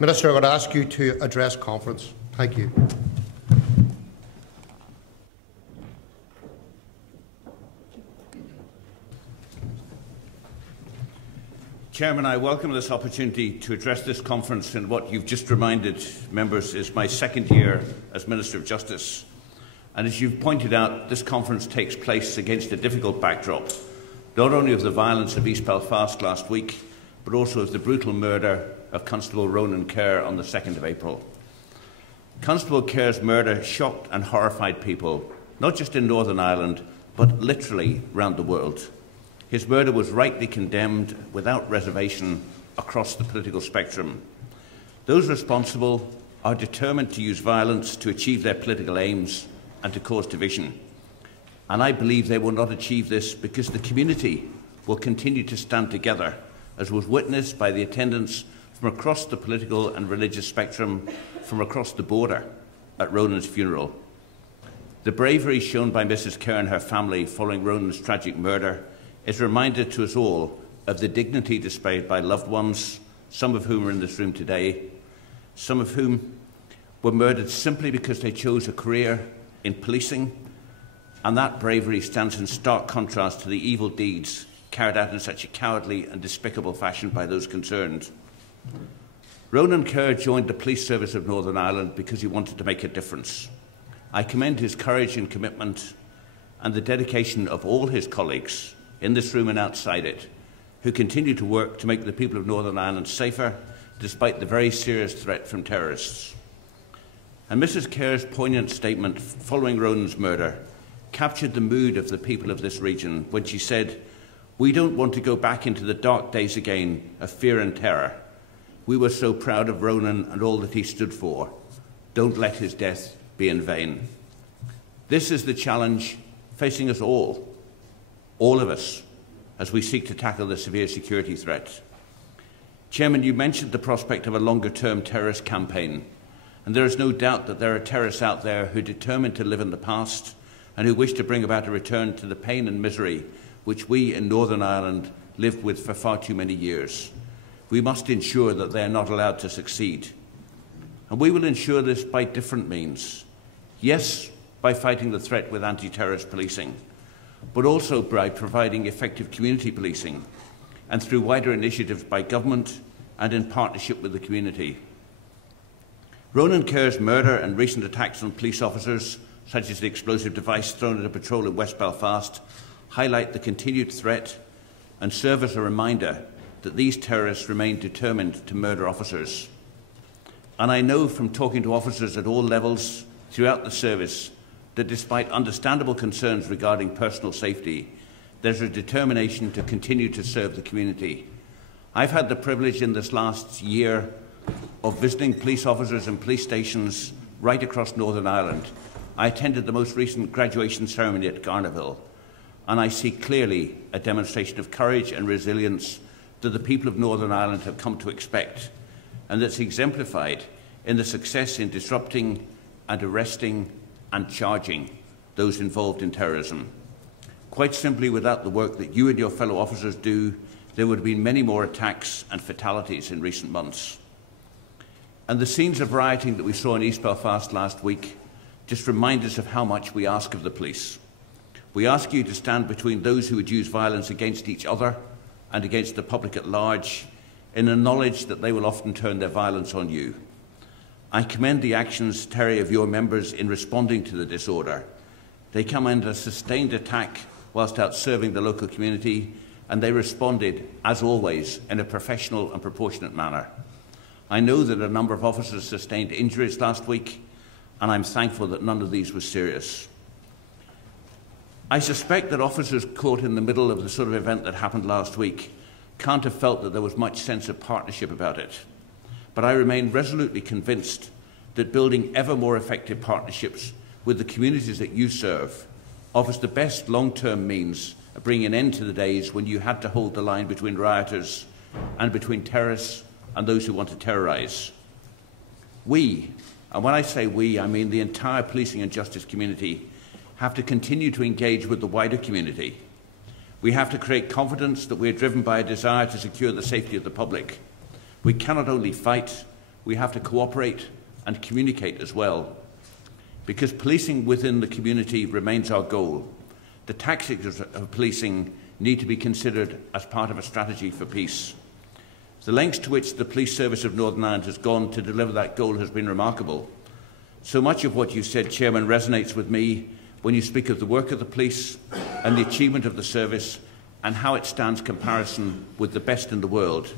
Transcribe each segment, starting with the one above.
Minister, I would ask you to address conference. Thank you. Chairman, I welcome this opportunity to address this conference in what you've just reminded members is my second year as Minister of Justice. And as you've pointed out, this conference takes place against a difficult backdrop, not only of the violence of East Belfast last week, but also of the brutal murder of Constable Ronan Kerr on the 2nd of April. Constable Kerr's murder shocked and horrified people, not just in Northern Ireland, but literally around the world. His murder was rightly condemned without reservation across the political spectrum. Those responsible are determined to use violence to achieve their political aims and to cause division. And I believe they will not achieve this because the community will continue to stand together, as was witnessed by the attendance from across the political and religious spectrum from across the border at Ronan's funeral. The bravery shown by Mrs. Kerr and her family following Ronan's tragic murder is a reminder to us all of the dignity displayed by loved ones, some of whom are in this room today, some of whom were murdered simply because they chose a career in policing, and that bravery stands in stark contrast to the evil deeds carried out in such a cowardly and despicable fashion by those concerned. Ronan Kerr joined the Police Service of Northern Ireland because he wanted to make a difference. I commend his courage and commitment and the dedication of all his colleagues in this room and outside it, who continue to work to make the people of Northern Ireland safer, despite the very serious threat from terrorists. And Mrs. Kerr's poignant statement following Ronan's murder captured the mood of the people of this region when she said, "We don't want to go back into the dark days again of fear and terror. We were so proud of Ronan and all that he stood for. Don't let his death be in vain." This is the challenge facing us all of us, as we seek to tackle the severe security threat. Chairman, you mentioned the prospect of a longer-term terrorist campaign, and there is no doubt that there are terrorists out there who are determined to live in the past and who wish to bring about a return to the pain and misery which we in Northern Ireland lived with for far too many years. We must ensure that they are not allowed to succeed. And we will ensure this by different means. Yes, by fighting the threat with anti-terrorist policing, but also by providing effective community policing and through wider initiatives by government and in partnership with the community. Ronan Kerr's murder and recent attacks on police officers, such as the explosive device thrown at a patrol in West Belfast, highlight the continued threat and serve as a reminder that these terrorists remain determined to murder officers. And I know from talking to officers at all levels throughout the service that despite understandable concerns regarding personal safety, there's a determination to continue to serve the community. I've had the privilege in this last year of visiting police officers and police stations right across Northern Ireland. I attended the most recent graduation ceremony at Garnaville, and I see clearly a demonstration of courage and resilience that the people of Northern Ireland have come to expect, and that's exemplified in the success in disrupting and arresting and charging those involved in terrorism. Quite simply, without the work that you and your fellow officers do, there would have been many more attacks and fatalities in recent months. And the scenes of rioting that we saw in East Belfast last week just remind us of how much we ask of the police. We ask you to stand between those who would use violence against each other and against the public at large, in the knowledge that they will often turn their violence on you. I commend the actions, Terry, of your members in responding to the disorder. They come under sustained attack whilst out serving the local community, and they responded, as always, in a professional and proportionate manner. I know that a number of officers sustained injuries last week, and I'm thankful that none of these was serious. I suspect that officers caught in the middle of the sort of event that happened last week can't have felt that there was much sense of partnership about it. But I remain resolutely convinced that building ever more effective partnerships with the communities that you serve offers the best long-term means of bringing an end to the days when you had to hold the line between rioters and between terrorists and those who want to terrorise. We, and when I say we, I mean the entire policing and justice community, have to continue to engage with the wider community. We have to create confidence that we are driven by a desire to secure the safety of the public. We cannot only fight, we have to cooperate and communicate as well. Because policing within the community remains our goal, the tactics of policing need to be considered as part of a strategy for peace. The lengths to which the Police Service of Northern Ireland has gone to deliver that goal has been remarkable. So much of what you said, Chairman, resonates with me when you speak of the work of the police and the achievement of the service and how it stands comparison with the best in the world.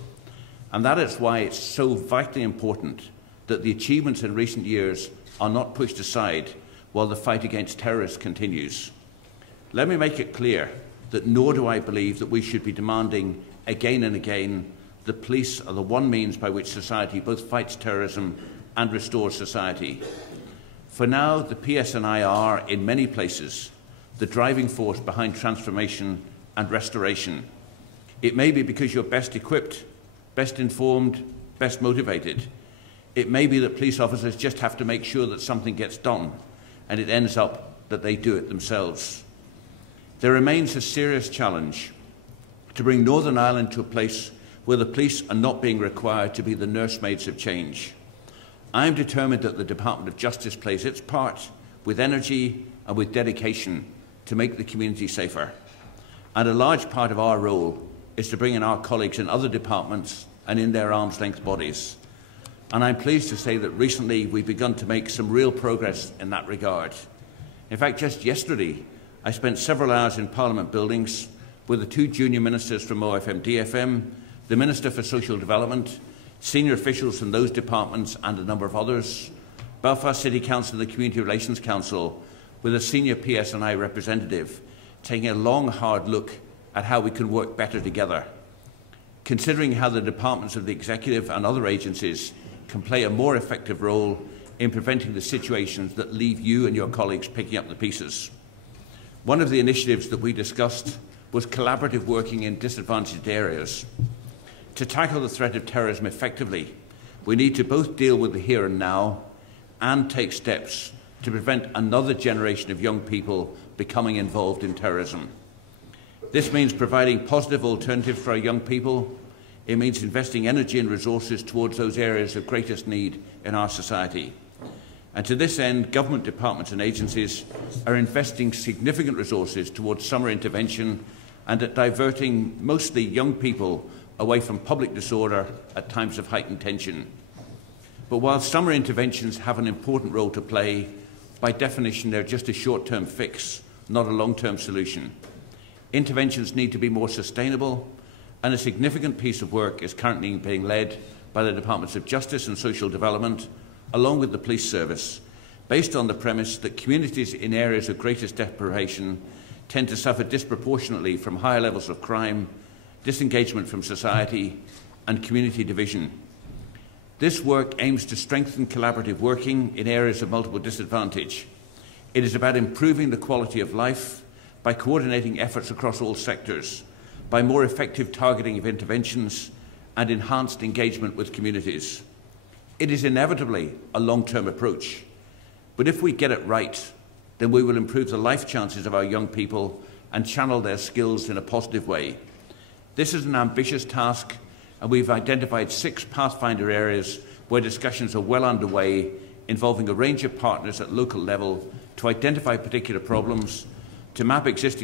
And that is why it's so vitally important that the achievements in recent years are not pushed aside while the fight against terrorists continues. Let me make it clear that nor do I believe that we should be demanding again and again the police are the one means by which society both fights terrorism and restores society. For now, the PSNI are, in many places, the driving force behind transformation and restoration. It may be because you're best equipped, best informed, best motivated. It may be that police officers just have to make sure that something gets done, and it ends up that they do it themselves. There remains a serious challenge to bring Northern Ireland to a place where the police are not being required to be the nursemaids of change. I am determined that the Department of Justice plays its part with energy and with dedication to make the community safer. And a large part of our role is to bring in our colleagues in other departments and in their arm's-length bodies. And I'm pleased to say that recently we've begun to make some real progress in that regard. In fact, just yesterday, I spent several hours in Parliament buildings with the two junior ministers from OFM-DFM, the Minister for Social Development, senior officials from those departments and a number of others, Belfast City Council and the Community Relations Council, with a senior PSNI representative, taking a long, hard look at how we can work better together, considering how the departments of the Executive and other agencies can play a more effective role in preventing the situations that leave you and your colleagues picking up the pieces. One of the initiatives that we discussed was collaborative working in disadvantaged areas. To tackle the threat of terrorism effectively, we need to both deal with the here and now and take steps to prevent another generation of young people becoming involved in terrorism. This means providing positive alternatives for our young people. It means investing energy and resources towards those areas of greatest need in our society. And to this end, government departments and agencies are investing significant resources towards summer intervention and at diverting mostly young people away from public disorder at times of heightened tension. But while summer interventions have an important role to play, by definition they're just a short-term fix, not a long-term solution. Interventions need to be more sustainable, and a significant piece of work is currently being led by the Departments of Justice and Social Development, along with the Police Service, based on the premise that communities in areas of greatest deprivation tend to suffer disproportionately from higher levels of crime, disengagement from society, and community division. This work aims to strengthen collaborative working in areas of multiple disadvantage. It is about improving the quality of life by coordinating efforts across all sectors, by more effective targeting of interventions, and enhanced engagement with communities. It is inevitably a long-term approach, but if we get it right, then we will improve the life chances of our young people and channel their skills in a positive way. This is an ambitious task, and we've identified 6 pathfinder areas where discussions are well underway, involving a range of partners at local level to identify particular problems, to map existing